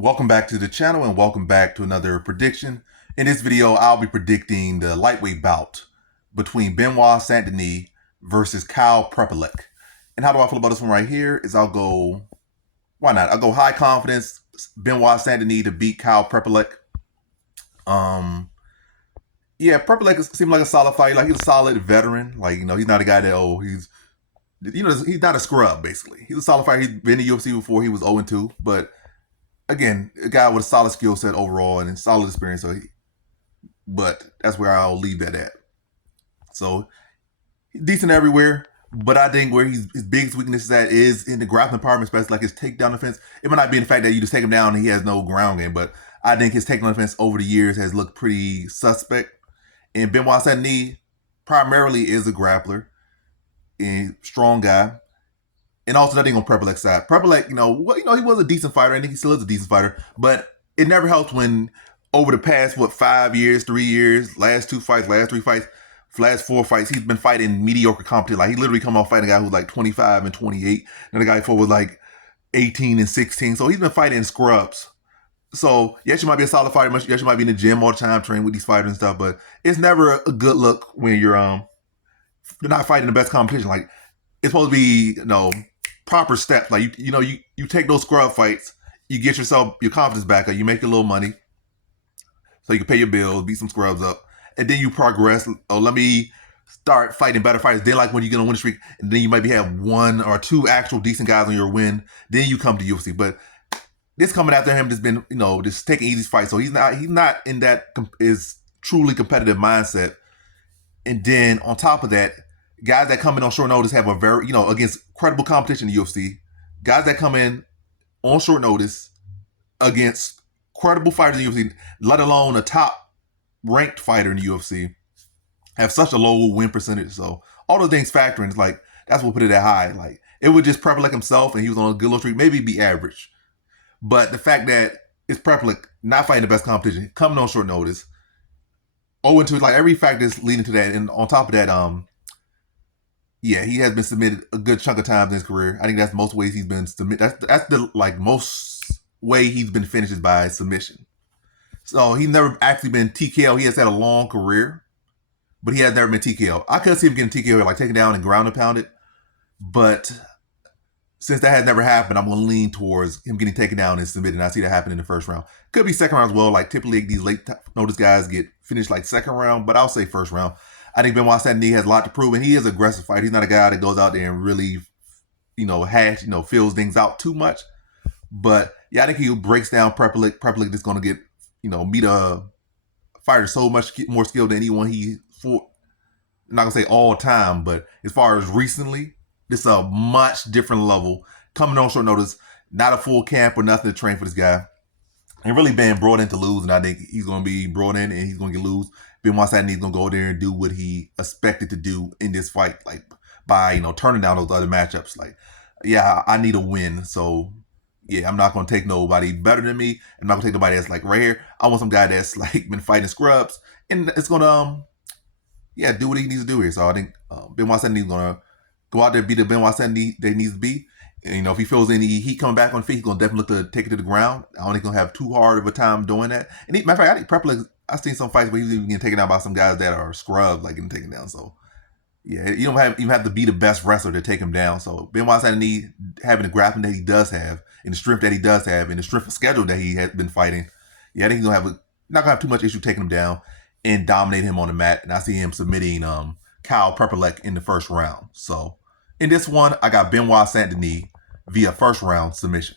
Welcome back to the channel and welcome back to another prediction. In this video, I'll be predicting the lightweight bout between Benoit-Saint versus Prepolec. And how do I feel about this one right here is I'll go high confidence Benoit-Saint to beat Prepolec. Yeah, Prepolec seemed like a solid fight. Like, he's a solid veteran. Like, he's not a guy that, he's not a scrub, basically. He's a solid fighter. He's been in the UFC before. He was 0-2, but again, a guy with a solid skill set overall and solid experience. But that's where I'll leave that at. So, decent everywhere. But I think where his biggest weakness is in the grappling department, especially like his takedown defense. It might not be in the fact that you just take him down and he has no ground game, but I think his takedown defense over the years has looked pretty suspect. And Benoit-Saint primarily is a grappler, a strong guy. And also nothing on Prepolec's side. Prepolec, he was a decent fighter. I think he still is a decent fighter. But it never helped when over the past, 5 years, 3 years, last 2 fights, last 3 fights, last 4 fights, he's been fighting mediocre competition. Like, he literally come off fighting a guy who's like 25 and 28. And the guy before was like 18 and 16. So he's been fighting scrubs. So, yes, you might be a solid fighter. Yes, you might be in the gym all the time training with these fighters and stuff. But it's never a good look when you're not fighting the best competition. Like, it's supposed to be, proper steps. Like, you take those scrub fights, you get your confidence back, you make a little money so you can pay your bills, beat some scrubs up, and then you progress. Oh, let me start fighting better fighters. Then, like, when you get on a winning streak, and then you maybe have 1 or 2 actual decent guys on your win, then you come to UFC. But this coming after him has been, just taking easy fights. So he's not in that is truly competitive mindset. And then on top of that, guys that come in on short notice have a very, against credible competition in the UFC. Guys that come in on short notice against credible fighters in the UFC, let alone a top ranked fighter in the UFC, have such a low win percentage. So all those things factor in. It's like, that's what put it that high. Like, it would just Prepolec himself and he was on a good little streak, maybe be average. But the fact that it's Prepolec not fighting the best competition, coming on short notice, into like every factor is leading to that. And on top of that, yeah, he has been submitted a good chunk of times in his career. I think that's most ways he's been submitted. That's the most way he's been finished is by submission. So he's never actually been TKO. He has had a long career, but he has never been TKO. I could see him getting TKO, like taken down and ground and pounded. But since that has never happened, I'm going to lean towards him getting taken down and submitted. And I see that happen in the first round. Could be second round as well. Like, typically these late notice guys get finished like second round, but I'll say first round. I think Benoit-Saint has a lot to prove, and he is an aggressive fighter. He's not a guy that goes out there and really, fills things out too much. But yeah, I think he breaks down Prepolec. Prepolec is going to get, meet a fighter so much more skilled than anyone I'm not going to say all time, but as far as recently, this is a much different level. Coming on short notice, not a full camp or nothing to train for this guy. And really being brought in to lose, and I think he's going to be brought in and he's going to get lose. Benoit-Saint is going to go there and do what he expected to do in this fight, like by, turning down those other matchups. Like, yeah, I need a win. So, yeah, I'm not going to take nobody better than me. I'm not going to take nobody that's like right here. I want some guy that's like been fighting scrubs and it's going to, do what he needs to do here. So I think Benoit-Saint is going to go out there and be the Benoit-Saint that he needs to be. And, if he feels any heat coming back on feet, he's going to definitely look to take it to the ground. I don't think he's going to have too hard of a time doing that. And matter of fact, I think Prepolec, I've seen some fights where he's even getting taken down by some guys that are scrubbed, like getting taken down. So, yeah, you don't have to be the best wrestler to take him down. So, Benoit-Saint having the grappling that he does have, and the strength that he does have, and the strength of schedule that he has been fighting, yeah, I think he's not going to have too much issue taking him down and dominating him on the mat. And I see him submitting Prepolec in the first round. So, in this one, I got Benoit-Saint via first round submission.